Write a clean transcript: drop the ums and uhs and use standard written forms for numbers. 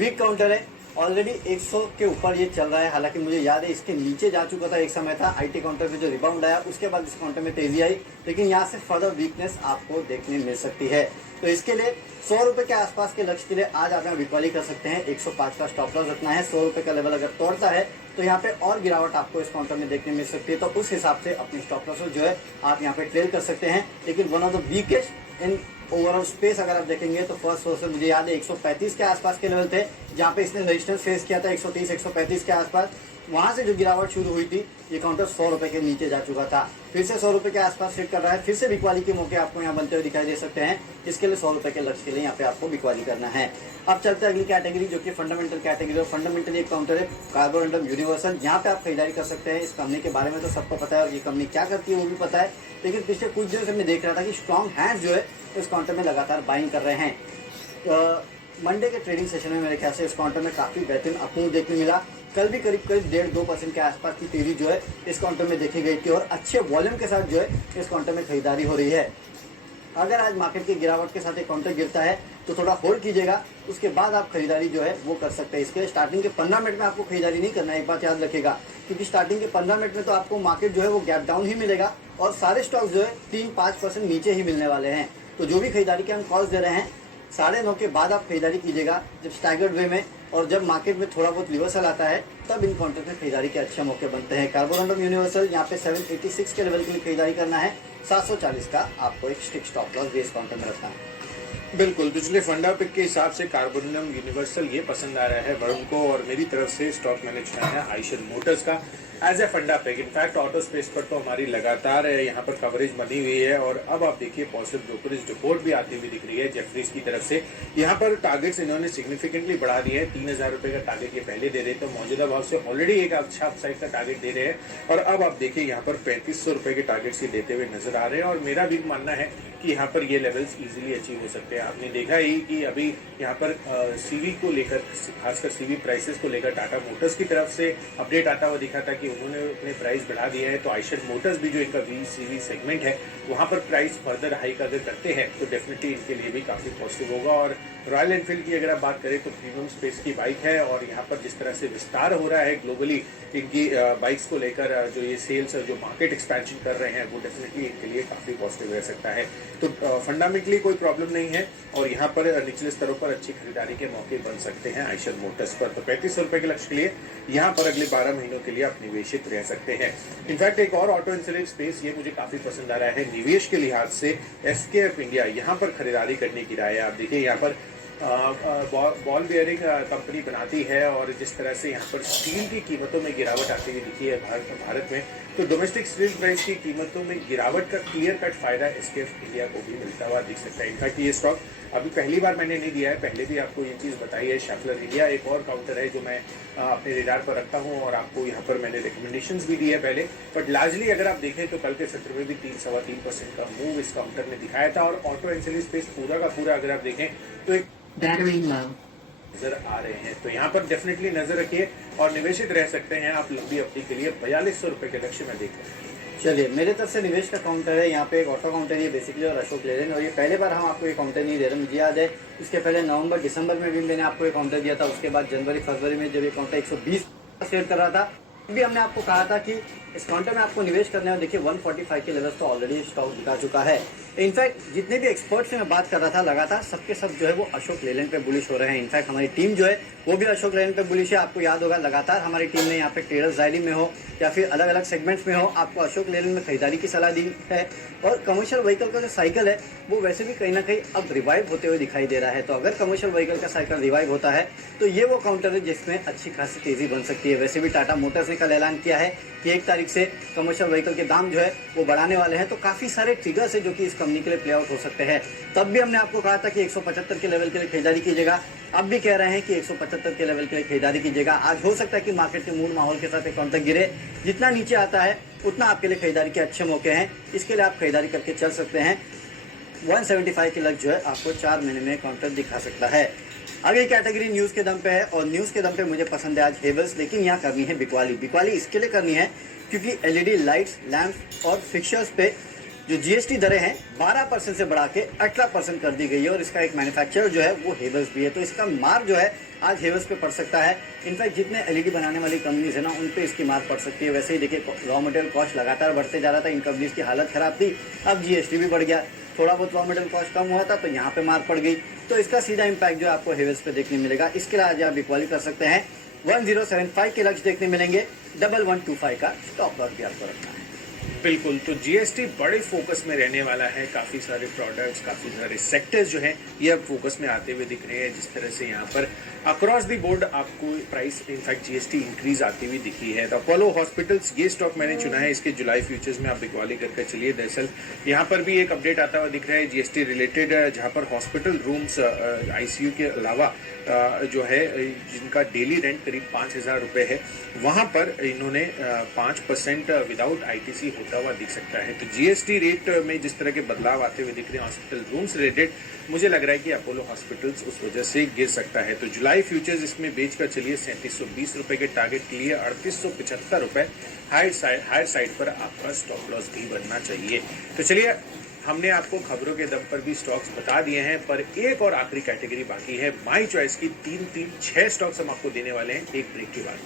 Week counter है, already 100 के ऊपर ये चल रहा है। हालांकि मुझे याद है इसके नीचे जा चुका था एक समय था, आईटी काउंटर पे जो रिबाउंड आया उसके बाद इस काउंटर में तेजी आई, लेकिन यहाँ से फर्दर वीकनेस आपको देखने मिल सकती है। तो इसके लिए 100 रुपए के आसपास के लक्ष्य के लिए आज आप यहाँ बिकवाली कर सकते हैं। 105 का स्टॉप लॉस रखना है। 100 रुपए का लेवल अगर तोड़ता है तो यहाँ पे और गिरावट आपको इस काउंटर में देखने मिल सकती है, तो उस हिसाब से अपनी स्टॉप लॉस जो है आप यहाँ पे ट्रेल कर सकते हैं। लेकिन one of the weakest in overall space अगर आप देखेंगे तो फर्स्ट फ्लोर से मुझे याद है 135 के आसपास के लेवल थे, जहाँ पे इसने रेजिस्टेंस फेस किया था 130 135 के आसपास। वहां से जो गिरावट शुरू हुई थी, ये काउंटर 100 रुपए के नीचे जा चुका था, फिर से 100 रुपए के आसपास सेट कर रहा है। फिर से बिकवाली के मौके आपको यहाँ बनते हुए दिखाई दे सकते हैं। इसके लिए 100 रुपए के लक्ष्य के लिए यहाँ पे आपको बिकवाली करना है। अब चलते हैं अगली कैटेगरी, जो कि फंडामेंटल कैटेगरी और फंडामेंटली एक काउंटर है कार्बोरंडम यूनिवर्सल। यहाँ पे आप खरीदारी कर सकते हैं। इस कंपनी के बारे में तो सबको पता है और ये कंपनी क्या करती है वो भी पता है, लेकिन पिछले कुछ दिनों से मैं देख रहा था कि स्ट्रॉन्ग हैंड जो है इस काउंटर में लगातार बाइंग कर रहे हैं। मंडे के ट्रेडिंग सेशन में मेरे ख्याल से इस काउंटर में काफी बेहतरीन अप्रूव देखने मिला। कल भी करीब 1.5-2% के आसपास की तेजी जो है इस काउंटर में देखी गई थी और अच्छे वॉल्यूम के साथ जो है इस काउंटर में खरीदारी हो रही है। अगर आज मार्केट की गिरावट के साथ एक काउंटर गिरता है तो थोड़ा होल्ड कीजिएगा, उसके बाद आप खरीदारी जो है वो कर सकते हैं। इसके लिए स्टार्टिंग के 15 मिनट में आपको खरीदारी नहीं करना है, एक बात याद रखिएगा, क्योंकि स्टार्टिंग के 15 मिनट में तो आपको मार्केट जो है वो गैप डाउन ही मिलेगा और सारे स्टॉक जो है 3-5% नीचे ही मिलने वाले हैं। तो जो भी खरीदारी के हम कॉल्स दे रहे हैं 9:30 के बाद आप खरीदारी कीजिएगा, जब स्टैगर्ड वे में, और जब मार्केट में थोड़ा बहुत रिवर्सल आता है तब इन काउंटर में खरीदारी के अच्छे मौके बनते हैं। कार्बोरंडम यूनिवर्सल यहाँ पे 786 के लेवल के लिए खरीदारी करना है। 740 का आपको एक stick stop loss base counter में रखना है। बिल्कुल, पिछले फंडा पिक के हिसाब से कार्बोरंडम यूनिवर्सल ये पसंद आ रहा है वरुण को, और मेरी तरफ से स्टॉक मैंने चुना है आइशर मोटर्स का एज ए फंडा पिक। इनफैक्ट ऑटो स्पेस पर तो हमारी लगातार यहाँ पर कवरेज बनी हुई है, और अब आप देखिए पॉजिटिव ब्रोकरेज रिपोर्ट भी आती हुई दिख रही है जेफरीज की तरफ से। यहाँ पर टारगेट्स इन्होंने सिग्निफिकेंटली बढ़ा दिए हैं। 3000 रुपए का टारगेट ये पहले दे रहे थे, मौजूदा भाव से ऑलरेडी एक अच्छा अपसाइड का टारगेट दे रहे हैं, और अब आप देखिए यहाँ पर 3500 रुपए के टारगेट्स ये देते हुए नजर आ रहे हैं। और मेरा भी मानना है कि यहाँ पर ये लेवल्स इजीली अचीव हो सकते हैं। आपने देखा ही कि अभी यहाँ पर सीवी को लेकर, खासकर सीवी प्राइसेस को लेकर टाटा मोटर्स की तरफ से अपडेट आता हुआ दिखा था कि उन्होंने अपने प्राइस बढ़ा दिया है। तो आइशर मोटर्स भी जो इनका सीवी सेगमेंट है वहाँ पर प्राइस फर्दर हाइक अगर करते हैं तो डेफिनेटली इनके लिए भी काफी पॉजिटिव होगा। और रॉयल एनफील्ड की अगर आप बात करें तो प्रीमियम स्पेस की बाइक है, और यहाँ पर जिस तरह से विस्तार हो रहा है ग्लोबली इनकी बाइक्स को लेकर, जो ये सेल्स जो मार्केट एक्सपेंशन कर रहे हैं वो डेफिनेटली इनके लिए काफी पॉजिटिव रह सकता है। तो फंडामेंटली कोई प्रॉब्लम नहीं है, और यहाँ पर निचले स्तरों पर अच्छी खरीदारी के मौके बन सकते हैं आइशर मोटर्स पर। तो 3500 रुपए के लक्ष्य के लिए यहाँ पर अगले 12 महीनों के लिए आप निवेशित रह सकते हैं। इनफैक्ट एक और ऑटो इंश्योरेंस स्पेस ये मुझे काफी पसंद आ रहा है निवेश के लिहाज से, एसकेएफ इंडिया, यहाँ पर खरीदारी करने की राय है। आप देखिए यहाँ पर बॉल बियरिंग कंपनी बनाती है, और जिस तरह से यहाँ पर स्टील की कीमतों में गिरावट आती हुई दिखी है भारत में, तो डोमेस्टिक स्टील प्राइस की कीमतों में गिरावट का क्लियर कट फायदा एसकेएफ इंडिया को भी मिलता हुआ दिख सकता है। इनफैक्ट ये स्टॉक अभी पहली बार मैंने नहीं दिया है, पहले भी आपको ये चीज़ बताई है। शैफलर इंडिया एक और काउंटर है जो मैं अपने रेडार पर रखता हूँ, और आपको यहाँ पर मैंने रिकमेंडेशंस भी दी है पहले। बट लार्जली अगर आप देखें तो कल के सत्र में भी 3-3.25% का मूव इस काउंटर ने दिखाया था, और ऑटो एंसिलरी स्पेस पूरा का पूरा अगर आप देखें तो एक बैटरी लो नजर आ रहे हैं। तो यहाँ पर डेफिनेटली नजर रखिए और निवेशित रह सकते हैं आप लंबी अवधि के लिए। 4200 रुपए के लक्ष्य में देख रहे हैं। चलिए, मेरे तरफ से निवेश का काउंटर है यहाँ पे एक ऑटो काउंटर है बेसिकली, और अशोक लेलैंड, और ये पहले बार हम आपको ये काउंटर नहीं दे रहे। मुझे याद है इसके पहले नवंबर दिसंबर में भी मैंने आपको ये काउंटर दिया था, उसके बाद जनवरी फरवरी में जब ये काउंटर 120 सेट कर रहा था भी हमने आपको कहा था कि इस काउंटर में आपको निवेश करना है। और देखिए 145 के लेवल तो ऑलरेडी स्टॉक दिखा चुका है। इनफैक्ट जितने भी एक्सपर्ट्स से मैं बात कर रहा था लगातार सबके सब जो है वो अशोक लेलैंड पे बुलिश हो रहे हैं। इनफैक्ट हमारी टीम जो है वो भी अशोक लेलैंड पे बुलिश है। आपको याद होगा लगातार हमारी टीम ने यहाँ पे ट्रेडर्स डायरी में हो या फिर अलग अलग सेगमेंट्स में हो आपको अशोक लेलैंड में खरीदारी की सलाह दी है। और कमर्शियल व्हीकल का जो साइकिल है वो वैसे भी कहीं ना कहीं अब रिवाइव होते हुए दिखाई दे रहा है। तो अगर कमर्शियल व्हीकल का साइकिल रिवाइव होता है तो ये वो काउंटर है जिसमें अच्छी खासी तेजी बन सकती है। वैसे भी टाटा मोटर्स ने कल ऐलान किया है कि 1 तारीख से कमर्शियल व्हीकल के दाम जो है वो बढ़ाने वाले हैं। तो काफी सारे ट्रिगर्स है जो कि इस कंपनी के लिए प्ले आउट हो सकते हैं। तब भी हमने आपको कहा था कि 175 के लेवल के लिए खरीदारी कीजिएगा, अब भी कह रहे हैं कि 175 के लेवल के लिए खरीदारी कीजिएगा। आज हो सकता है कि मार्केट के मूड माहौल के साथ एक काउंटर गिरे, जितना नीचे आता है उतना आपके लिए खरीदारी के अच्छे मौके हैं। इसके लिए आप खरीदारी करके चल सकते हैं। 175 के लक्ष्य जो है आपको 4 महीने में काउंटर दिखा सकता है। अगली कैटेगरी न्यूज़ के दम पे है, और न्यूज़ के दम पे मुझे पसंद है आज हेवल्स, लेकिन यहाँ करनी है बिकवाली। बिकवाली इसके लिए करनी है क्योंकि एलईडी लाइट्स, लैंप्स और फिक्चर्स पे जो जीएसटी दरें हैं 12% से बढ़ा के 18% कर दी गई है, और इसका एक मैन्युफैक्चरर जो है वो हेवल्स भी है। तो इसका मार्क जो है आज हेवल्स पे पड़ सकता है। इनफैक्ट जितने एलईडी बनाने वाली कंपनीज है ना, उन पे इसकी मार पड़ सकती है। वैसे ही देखिए, रॉ मटेरियल कॉस्ट लगातार बढ़ते जा रहा था, इन कंपनीज की हालत खराब थी। अब जीएसटी भी बढ़ गया, थोड़ा बहुत रॉ मटेरियल कॉस्ट कम हुआ था तो यहाँ पे मार पड़ गई। तो इसका सीधा इम्पैक्ट जो आपको हेवल्स पे देखने मिलेगा। इसके लिए आज आप इक्वाली कर सकते हैं। 1075 के लक्ष्य देखने मिलेंगे, 1125 का स्टॉप लॉस भी आपको रखना है। बिल्कुल, तो जीएसटी बड़े फोकस में रहने वाला है। काफ़ी सारे प्रोडक्ट्स, काफ़ी सारे सेक्टर्स जो हैं ये अब फोकस में आते हुए दिख रहे हैं। जिस तरह से यहाँ पर अक्रॉस द बोर्ड आपको प्राइस इनफैक्ट जीएसटी इंक्रीज आती हुई दिखी है। तो अपोलो हॉस्पिटल्स ये स्टॉक मैंने चुना है, इसके जुलाई फ्यूचर्स में आप बिकवाली करके चलिए। दरअसल यहाँ पर भी एक अपडेट आता हुआ दिख रहा है जीएसटी रिलेटेड, जहाँ पर हॉस्पिटल रूम्स आईसीयू के अलावा जो है जिनका डेली रेंट करीब 5,000 रुपये है, वहाँ पर इन्होंने 5% विदाउट आईटीसी होता हुआ दिख सकता है। तो जीएसटी रेट में जिस तरह के बदलाव आते हुए दिख रहे हैं हॉस्पिटल रूम्स रिलेटेड, मुझे लग रहा है कि अपोलो हॉस्पिटल्स उस वजह से गिर सकता है। तो जुलाई फ्यूचर्स इसमें बेच कर चलिए। 3720 रुपये के टारगेट के लिए 3875 रुपये हायर साइड पर आपका स्टॉप लॉस भी बनना चाहिए। तो चलिए, हमने आपको खबरों के दम पर भी स्टॉक्स बता दिए हैं, पर एक और आखिरी कैटेगरी बाकी है। माई चॉइस की 3-3-6 स्टॉक्स हम आपको देने वाले हैं एक ब्रेक के बाद।